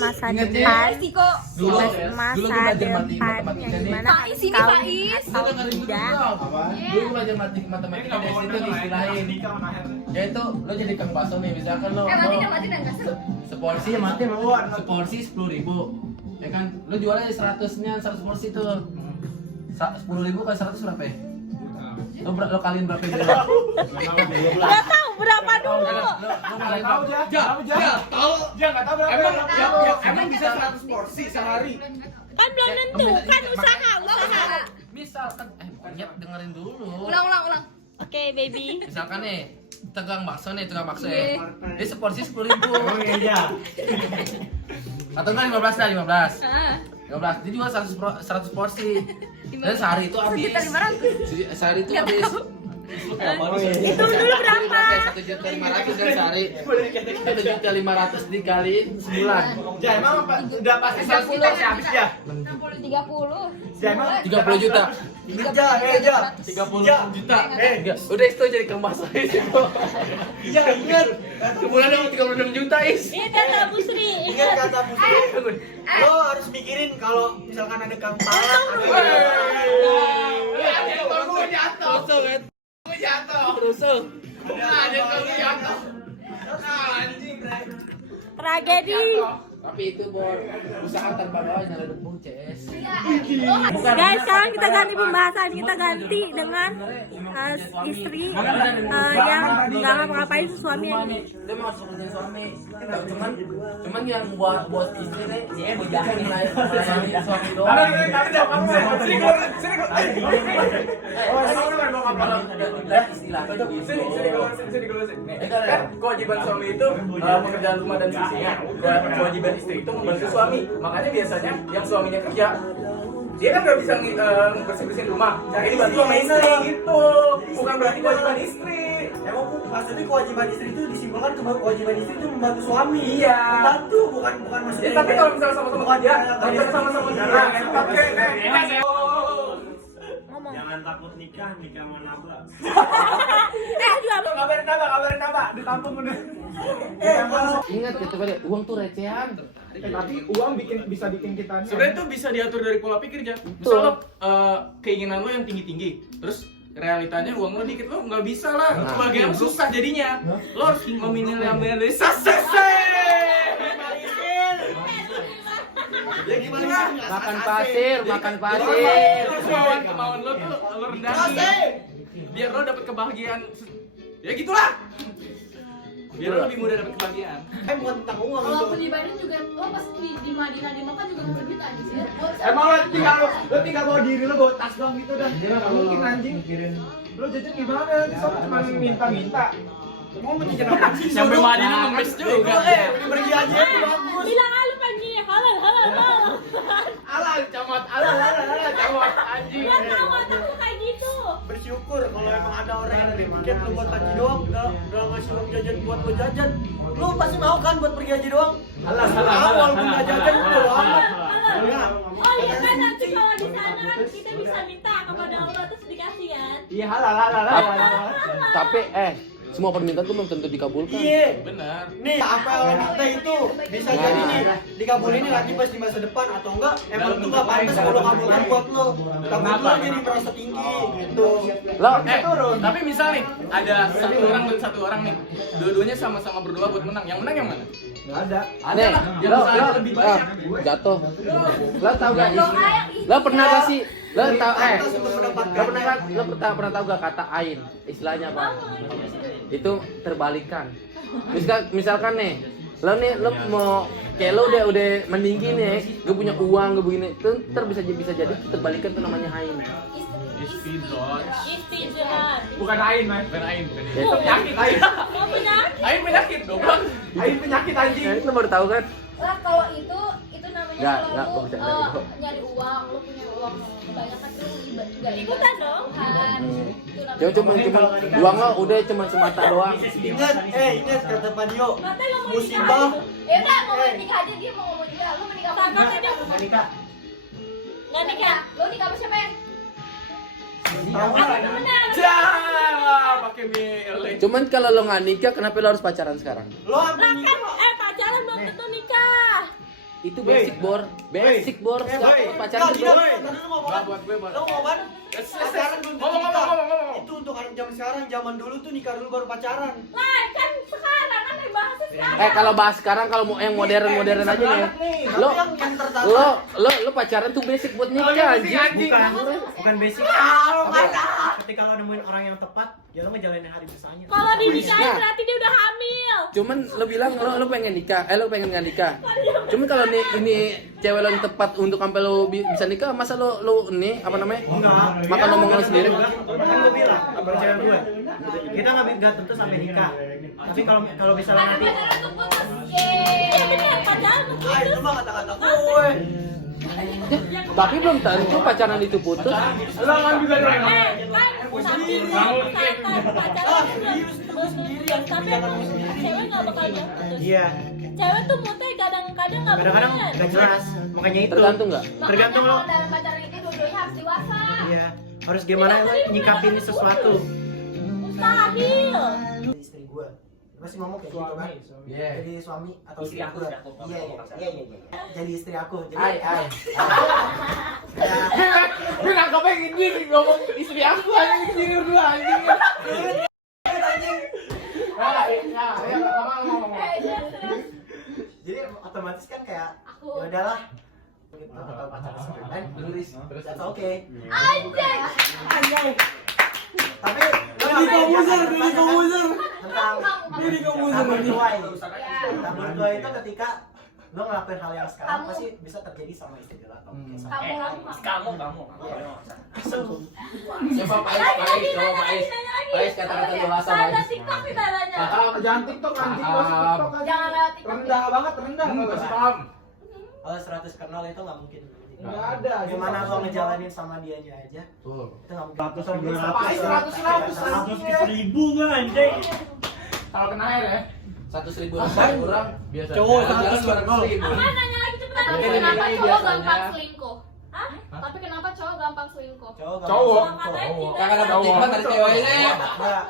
masa Ingat ya? depan, Resiko. Dulu ya, masa dulu gue belajar depan matematika yang nih. dimana Faiz, harus ini kawin Faiz. atau Lu dengerin dulu tidak. dulu. Dulu gue belajar matematika dari situ diistilahin. Ya itu lo jadi kang bakso nih, misalkan lo Mati dan kasih. seporsi mati mau seporsi 10.000, ya kan? Lo jualnya 100-nya 100 porsi tuh. 10.000 kali 100 berapa ya? Lo kaliin berapa ya? Nggak tahu berapa dulu. Lo kaliin tahu Dia nggak tahu berapa. Emang bisa 100 porsi sehari. Kan belum tentu, kan usaha. Misalkan pokoknya dengerin dulu. Ulang. Oke, baby. Misalkan nih, tukang bakso ya. Iya. Dia seporsi 10.000. Oh iya. Atau enggak 15 lah, 15. Ah. 15. Dia jual 100 porsi. Dan sehari itu habis. 1.500.000. Sehari itu Nggak habis. tahu. Itu dulu berapa? 1.500.000 kan sehari. 1.500.000 dikali sebulan. Ya emang udah pasti 100 porsi habis ya. 30. Ya emang 30 juta. ingat ya. 30 juta. Enggak. Udah itu jadi kang bakso itu. Iya ingat. Sebulan dong 36 juta is. Ini kata Bu Sri. Ingat kata Bu Sri. Lo harus mikirin kalau misalkan ada kang pala. Gue jatuh. Kan? Gue jatuh. Terus. Ada kang jatuh. Anjing. Tragedi. Tapi itu Bor, usaha tanpa doa nyala dukung CS. Guys, sekarang kita ganti pembahasan. Kita ganti dengan istri yang nggak ngapa-ngapain suami. Dia mau suami suami. Cuman yang buat istri nih, dia jangan melayani suami doang. Kan kewajiban suami itu pekerjaan rumah dan sisinya. Kewajiban istri itu membantu suami. Makanya biasanya yang suaminya kerja, dia kan nggak bisa bersih-bersihin rumah. Cari dibantu sama istri gitu. Bukan berarti kewajiban istri. Emang maksudnya kewajiban istri itu disimpulkan kewajiban istri itu membantu suami. Iya. Membantu bukan maksudnya. Ya, tapi kalau misalnya sama-sama kerja, tapi sama-sama kerja. Ngomong. Jangan takut nikah menabrak. Juga Kabarin apa? Ditampung udah. Ingat gitu pada uang tuh recehan. Tapi uang bisa bikin kita. Sebenarnya itu bisa diatur dari pola pikir aja. Misalnya keinginan lo yang tinggi-tinggi, terus realitanya uang lo dikit, lo nggak bisa lah. Kebahagiaan susah jadinya. Lo harus meminimalisasi. Makan pasir. Kemauan lo tuh lo rendahin. Biar lo dapet kebahagiaan. Ya gitulah. Biar lo lebih mudah dapet kebahagiaan. Bukan tentang uang Kalau itu. aku di Bandung juga, lo pas di Madinah di Mekah juga nggak duit aja sih. Emang lo tinggal bawa diri lo bawa tas doang gitu dan mungkin anjing. Lo jajan gimana? Soalnya cuma minta. Mau jajan apa sih? Sampai Madinah ngemis juga. Pergi aja bagus. bilang alu pagi halal. Alal camot anjing. Gak tahu aku kayak gitu. Bersyukur kalau emang ada orang yang ada tiket lo buat haji doang, udah ngasih uang jajan buat lo jajan. Lo pasti mau kan buat pergi haji doang? Halal. Walaupun nggak jajan lo doang. Oh iya kan nanti kalau di sana kan kita bisa minta kepada Allah terus dikasih kan. Iya halal. Tapi semua permintaan tuh belum tentu dikabulkan. Iya. Benar. Nih apa yang lo minta itu bisa jadi nih dikabulin nih lagi pas di masa depan atau enggak emang itu nggak pantas kalau kabulkan buat lo. Takut lo jadi merasa tinggi gitu. Lo Tapi misal nih, ada satu orang nih, dua-duanya sama-sama berdoa buat menang. Yang menang yang mana? Nggak ada. nih, Yang usahanya lebih banyak. jatuh. Lo tahu gak? Lo pernah gak sih? Lo tahu Pantas untuk mendapatkan. lo pernah tahu gak kata ain? Istilahnya apa? Itu terbalikan. Misalkan nih, lo mau kayak lo udah meninggi nih, gue punya uang, gue begini, itu ntar bisa jadi terbalikan tuh namanya ain. Istijat. Bukan ain, man. Bukan ain. Ya, Penyakit ain. Mau penyakit. Ain penyakit, goblok. Ain penyakit anjing. Lo baru tahu kan? Lah kalau itu namanya Nggak, kalau kok lu bercanda gitu. nyari uang, lu punya uang kebanyakan tuh juga Ikutan dong. Tuhan. Itu namanya. Cuma uang lo udah cuma semata doang. Ingat kata Pak Dio. Katanya lo mau Musibah. Enggak, mau menikah aja dia mau ngomong juga. Lu menikah sama Sama siapa? aja. Nikah. Nggak nikah. Lu nikah sama siapa? Tahu Aku nggak? temenan. Pakai milih. Cuman kalau lo nggak nikah, kenapa lo harus pacaran sekarang? Lo hampir Lah kan nikah. pacaran belum tentu nikah. Itu basic bor. Basic bor. Pacaran Tidak, bro. lu mau Nggak, buat gue, buat. Lu mau apa? Pacaran belum tentu nikah. Itu untuk anak zaman sekarang, zaman dulu tuh nikah dulu baru pacaran. Lah kan sekarang kan yang bahasnya sekarang. Kalau bahas sekarang kalau mau yang modern aja nih. Lo Yang tertarik. lo pacaran tuh basic buat nikah anjing. Bukan basic. Kalau nggak ada. Ketika lo nemuin orang yang tepat, ya lo ngejalanin hari besarnya. Kalau dinikahin Nah. berarti dia udah hamil. Cuman lo bilang lo pengen nikah, lo pengen nggak nikah. Cuman kalau ini cewek lo yang tepat untuk sampai lo bisa nikah, masa lo nih apa namanya? Enggak. Makan omongan lo sendiri. Kan gue bilang, abang cewek gue, kita nggak tentu sampai nikah. Tapi kalau misalnya Ada nanti pacaran tuh putus. Iya benar, pacaran tuh Ah, itu putus. mah kata-kata gue. Tapi belum tentu pacaran itu putus. Lo kan juga doang. Kan tapi pacaran putus. Tapi emang cewek nggak bakal putus. iya, Cewek tuh mutnya kadang-kadang nggak kadang-kadang bener. nggak jelas. Makanya itu. Tergantung nggak? Tergantung lo. Makanya kalau dalam pacaran itu dua-duanya harus dewasa. Iya, harus gimana lo nyikapin sesuatu. Mustahil. Istri gue masih ngomong kayak gitu kan. Iya. Jadi suami atau Istri aku, gue. istri aku. Iya. Jadi istri aku. Jadi Ai. ya, Gue nggak pengen gini ngomong istri aku anjing dulu anjing. jadi otomatis kan kayak Aku. ya udahlah gitu atau pacaran kan Terus that's okay. Anjay. Tapi Jadi komuser. tentang tabur tuai. Tabur tuai itu ketika lo ngelakuin hal yang sekarang Kamu. pasti bisa terjadi sama istri lo atau mungkin sama Kamu. Coba Pais. Pais kata-kata dewasa Ada Pais. TikTok di dalamnya. Jangan TikTok anjing, bos TikTok anjing. Jangan lewat TikTok. Rendah banget, rendah. kalau 100 kenal itu nggak mungkin. Enggak ada. Gimana lo ngejalanin sama dianya aja Tuh. itu nggak mungkin. Ratusan Bisa Pais, pakai 100.000 nggak anjing? Kalau kena air ya. 100.000 orang biasa. Cowok, Jalan 100.000. 200.000. Apa nanya lagi cepetan? Tapi Ini kenapa ini cowok biasanya. gampang selingkuh? Hah? Tapi kenapa cowok gampang selingkuh? Cowok. Kakak ada stigma dari ceweknya. Enggak.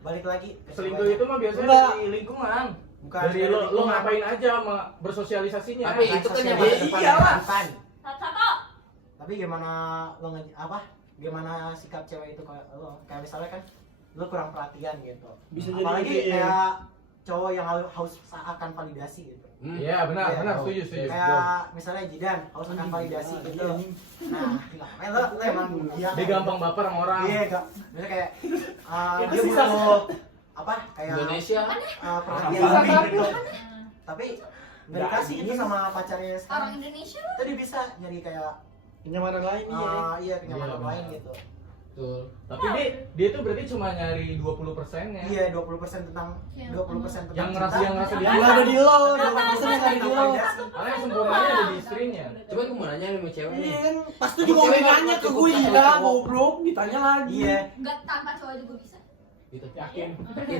Balik lagi ke Selingkuh itu mah biasanya Enggak. dari lingkungan. Bukan Dari dari lo lingkungan. ngapain aja sama bersosialisasinya. Tapi itu kan yang Sosialisasi depan. iyalah. Satu. Tapi gimana lo gimana sikap cewek itu kayak lo kayak misalnya kan lo kurang perhatian gitu. Bisa jadi Apalagi gitu, iya. kayak cowok yang haus akan validasi gitu. Iya benar, Iya. benar setuju. Kayak misalnya Jidan haus akan validasi gitu. Nah, ngapain lo emang dia Dia gampang baper sama orang. Iya, enggak. Misalnya kayak Itu dia susah. butuh apa kayak Indonesia. perhatian Susah, lebih tapi. gitu. Tapi nggak dikasih itu sama pacarnya Orang sekarang. Indonesia Tadi bisa nyari kayak Kenyamanan lain nih ya. iya kenyamanan Iya, lain benar. gitu. Betul. Tapi dia tuh berarti cuma nyari 20%-nya. Iya 20% tentang Iya. 20% tentang Yang ngerasa dia. Gua ada di lo, 20% yang ada di lo. Karena yang sempurnanya ada di istrinya. Cuman gue mau nanya sama cewek nih. Iya kan, pasti juga mau nanya ke gue gila, goblok, ditanya lagi. Iya. nggak tanpa cowok juga bisa. Gitu. Yakin.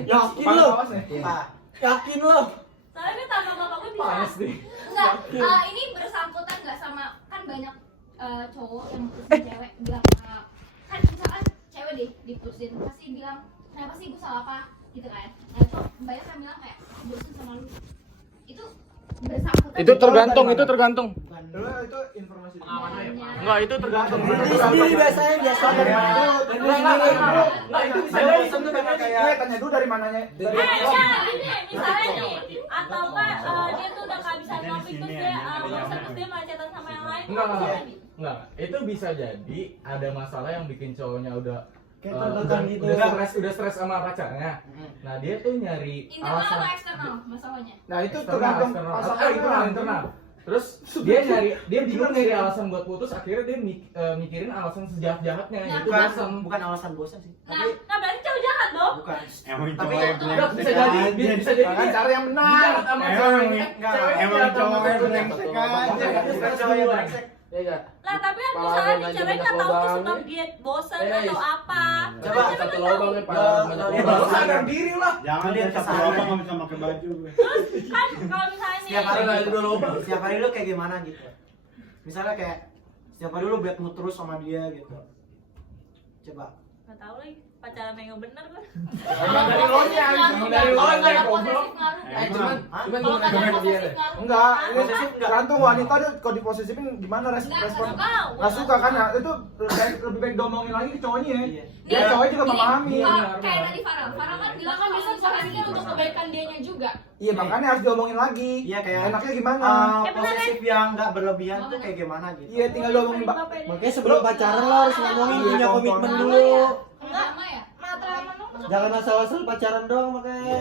Yakin lo? Pak, Yakin lo? Soalnya dia tambah bapak gue bisa. Panas nih. Enggak, ini bersangkutan nggak sama kan banyak cowok yang putusin cewek bilang kan misalkan cewek deh diputusin pasti bilang kenapa sih gue salah apa gitu kan. Nah cowok banyak yang bilang kayak bosan sama lu. Itu bersangkutan. Itu tergantung. bukan Itu informasi. Enggak, itu tergantung. Ini sendiri biasanya biasa dari mana? Dari sendiri. Enggak, itu bisa Ada jadi. bosan tuh kayak tanya dulu dari mananya. Dari Ini misalnya nih, atau enggak dia tuh udah gak bisa ngopi terus dia bosan terus dia malah chatan sama yang lain. Enggak. Itu bisa jadi ada masalah yang bikin cowoknya udah Kayak tertekan gitu. udah stres sama pacarnya. Nah, dia tuh nyari Internal alasan. atau eksternal masalahnya? Nah, itu Eksternal, tergantung eksternal. pasangan. Itu internal. Terus dia bingung nyari alasan buat putus, akhirnya dia mikirin alasan sejahat-jahatnya Nah, itu bukan bosan. bukan alasan bosan sih. Nah, Tapi Nah berarti cowok jahat dong. bukan. Emang Tapi cowok yang Enggak, bisa jadi Kan cara yang benar. Jahat sama Emang- ceweknya. enggak, Ceweknya emang jahat sama cowok yang cowoknya. brengsek aja. Bukan cowok yang brengsek. Ya enggak? Lah tapi kan Kalau misalnya ada nih aja cewek banyak nggak tahu tuh lubang. sebab dia bosan Eh, atau apa. Coba Satu lubang nih pada Lo- banyak lo- lubang. lo- Lu sadar diri lah. Jangan dia satu lubang nggak bisa pakai baju. Terus kan kalau misalnya nih Setiap hari Ada gitu. dua lubang. Setiap hari lu kayak gimana gitu. Misalnya kayak setiap hari lu bad mood terus sama dia gitu. Coba. nggak tahu lagi. pacaran yang bener kan. Emang dari lo nya, emang dari lo nya goblok. Cuman gue Kalau nggak kalian dia posesif deh. ngaruh. Enggak, ini tergantung wanita tuh kalau diposesifin gimana respon. Nggak suka kan ya, itu lebih baik diomongin lagi ke cowoknya ya. Biar cowoknya juga memahami. Kayak tadi Farah kan bilang kan bisa perhatian untuk kebaikan dianya juga. Iya makanya harus diomongin lagi. Iya kayak Enaknya gimana? posesif yang nggak berlebihan tuh kayak gimana gitu. Iya tinggal diomongin Makanya sebelum pacaran lo harus ngomongin Iya, punya tonton. komitmen Lama dulu. ya? Lama ya? Lama dong. Jangan asal-asal pacaran doang makanya.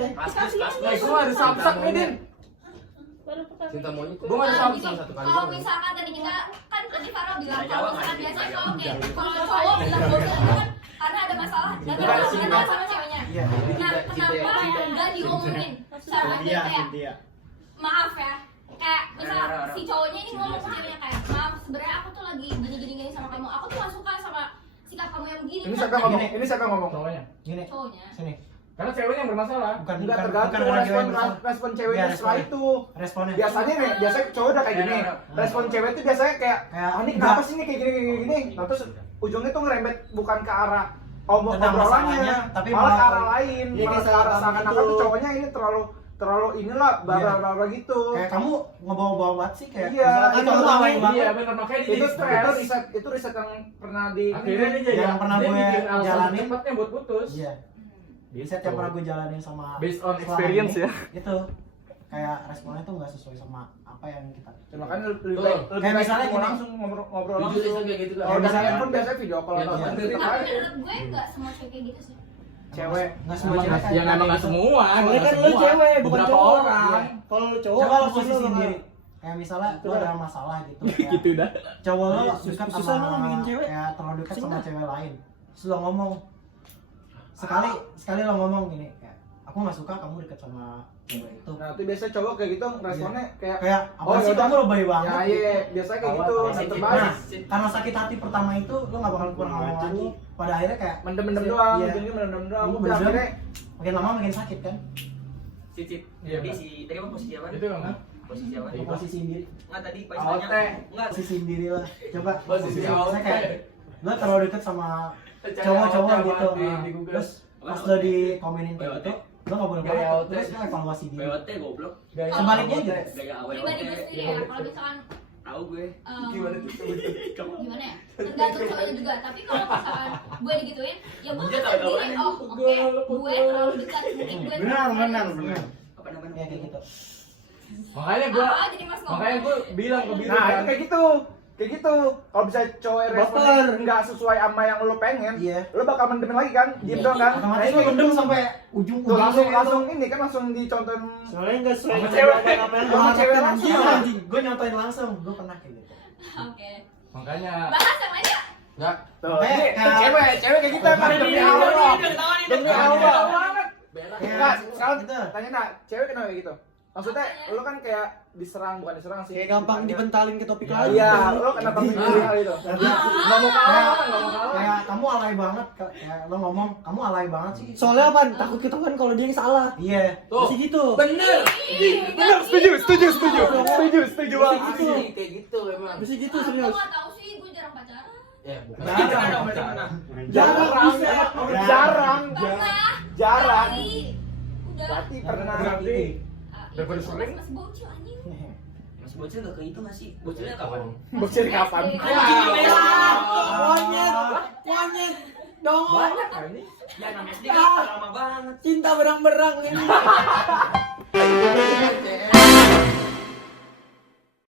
Gue ada samsak nih, Din. Baru pertama. Cinta monyet. Gue nggak ada Nah, samsak. gitu. Kalau misalkan tadi kita kan tadi Farah bilang kalau misalkan biasanya kalau cowok bilang gokil itu kan karena ada masalah dan dia kenal sama ceweknya. Iya. Nah, kenapa nggak diomongin secara kayak maaf ya, kayak misal si cowoknya ini ngomong ke ceweknya kayak maaf sebenarnya aku tuh lagi gini sama kamu, aku tuh gak suka sama sikap kamu yang begini. Ini siapa yang ngomong? Ini siapa yang ngomong? Cowoknya. Gini, Cowoknya. sini. Karena ceweknya yang bermasalah. Bukan Enggak bukan tergantung karena cewek yang bersalah. respon ceweknya Iya, setelah responnya. itu. Responnya. Biasanya nih, biasanya cowok udah kayak gini. Respon cewek tuh biasanya kayak Kayak, ini enggak. kenapa sih nih kayak gini. Nah, terus ujungnya tuh ngerembet bukan ke arah Tentang obrolannya, masalahnya, tapi malah ke malah- arah lain. Iya, Malah kayak ke arah salah seakan-akan gitu. tuh cowoknya ini terlalu inilah bla gitu. Kayak kamu ngebawa-bawa banget sih kayak Iya, misalkan itu kamu doang. ngawain banget. Iya, benar makanya dia Itu stres. riset yang pernah di Akhirnya dia jadi Yang pernah dia gue bikin alasan jalanin. cepatnya buat putus. Iya. Riset yang pernah gue jalanin sama Based on selama experience ini, ya. Itu kayak responnya tuh nggak sesuai sama apa yang kita. Ya, makanya lebih Tuh. baik Kayak misalnya ketemu gini. langsung ngobrol Jujur itu langsung. kayak gitu kan. Kalau Kayak misalnya misalnya- pun biasanya video call Ya, atau iya. apa. Tapi menurut gue nggak semua cewek kayak gitu sih. Cewek. Nggak semua cewek kayak Yang emang nggak gitu. semua. Soalnya nggak kan lu semua. cewek bukan Beberapa cowok. orang. Iya. Kalau lu cowok, coba lu posisi diri. Kayak misalnya lu ada masalah gitu. kayak Gitu dah. Cowok lo dekat susah sama lu bikin cewek. kayak terlalu dekat sama cewek lain. Terus lo ngomong sekali lo ngomong gini kayak aku nggak suka kamu dekat sama cewek itu. Nah, itu biasa cowok kayak gitu responnya kayak Kayak apa oh, sih yaudah. kamu lebay banget. Ya iya, biasanya kayak gitu. Nah, Dan terbalik. karena sakit hati pertama itu lo nggak bakal pernah ngomong lagi. Pada akhirnya kayak Mendem-mendem doang, Iya. ujungnya mendem-mendem doang. Lu Gue mendem. akhirnya makin lama makin sakit kan. Cicip. Iya, Jadi Pak. si tadi apa posisi apa? Itu kan. Posisi apa? Posisi sendiri. Enggak tadi Pak AOT. Ismanya. Enggak. Posisi sendiri lah. Coba Posisi Maksudnya AOT. kayak lo terlalu dekat sama Cari cowok-cowok AOT gitu. di Google. Terus pas lo dikomenin kayak gitu, lo nggak boleh Gaya banget. AOT. Terus lo evaluasi diri. BOT goblok. Sebaliknya gitu. Gaya awet. Pribadi gue sendiri ya, kalau misalkan Tahu gue. gimana ya? Tergantung cowoknya juga. Tapi kalau misalkan gue digituin, ya gue Dia bisa tahu sendiri. Oh, oke, gue terlalu dekat. Mungkin gue benar. Apa namanya? Ya kayak gitu. Makanya gua jadi mas ngomong. makanya gua bilang ke Biru Nah, itu kan. kayak gitu. Kayak gitu. Kalau bisa cowok responnya nggak sesuai sama yang lo pengen, Iya. lo bakal mendemin lagi kan? Diem doang kan? Otomatis lo Nah, mendem sampai ujung Tuh, langsung ini kan langsung dicontohin. Soalnya nggak sesuai Sama dengan cewek. apa yang lo Sama cewek harapkan, langsung. anjing. Anjing. Gue nyontoin langsung. Gue pernah kayak gitu. Oke. Makanya Bahas yang lain ya? Enggak. Tuh, Kayak- ini kayak- cewek kayak gitu kan demi Allah. Demi Allah. Enggak, sekarang Gitu. tanya nak, cewek kenapa kayak gitu? Maksudnya lo kan kayak diserang bukan diserang sih. Kayak gampang Ditanya. dibentalin ke topik Iya. lain. Iya, lo kenapa begini hal itu? nggak mau kalah, nggak mau kalah. Kayak kamu alay banget, kayak lo ngomong kamu alay banget sih. Soalnya apa? Takut ketahuan kalau dia yang salah. Iya. Tuh. Masih gitu. Bener. Benar, setuju banget. Kayak gitu emang. Masih gitu Gue serius. nggak tahu sih, gue jarang pacaran. Ya, bukan. Jarang. Pernah. Udah. Udah. Berarti pernah. Berarti Ah, daripada itu sering. Mas bocil anjing. Mas bocil enggak ke itu masih. Bocilnya kapan? Bocil kapan? Monyet dong. Banyak kan ini. Ya namanya SD kan lama banget. Cinta berang-berang ini.